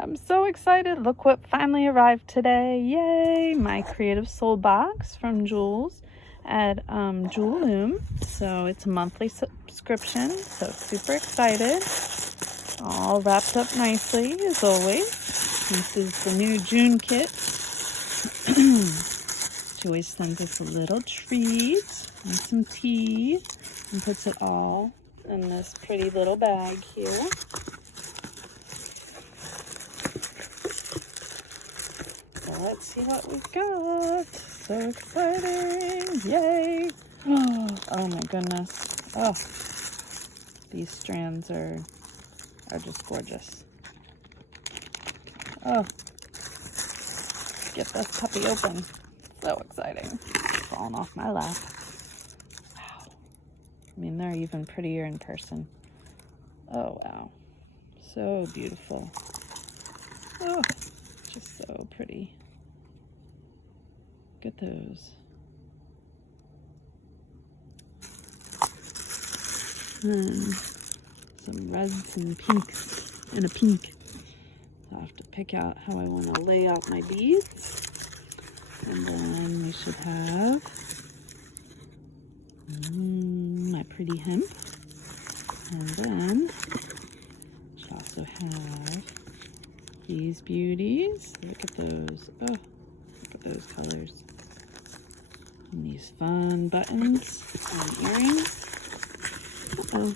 I'm so excited. Look what finally arrived today. Yay! My Creative Soul box from Jules at Loom. So it's a monthly subscription. So super excited. All wrapped up nicely as always. This is the new June kit. She always sends us a little treat and some tea and puts it all in this pretty little bag here. So let's see what we've got. So exciting. Yay. Oh my goodness. Oh, these strands are just gorgeous. Oh, get this puppy open. So exciting. It's falling off my lap. Wow. I mean, they're even prettier in person. Oh, wow. So beautiful. Oh, just so pretty. Look at those. Some reds and pinks and a pink. I'll have to pick out how I want to lay out my beads. And then we should have my pretty hemp. And then we should also have these beauties. Look at those. Oh, look at those colors. And these fun buttons and earrings. Uh-oh.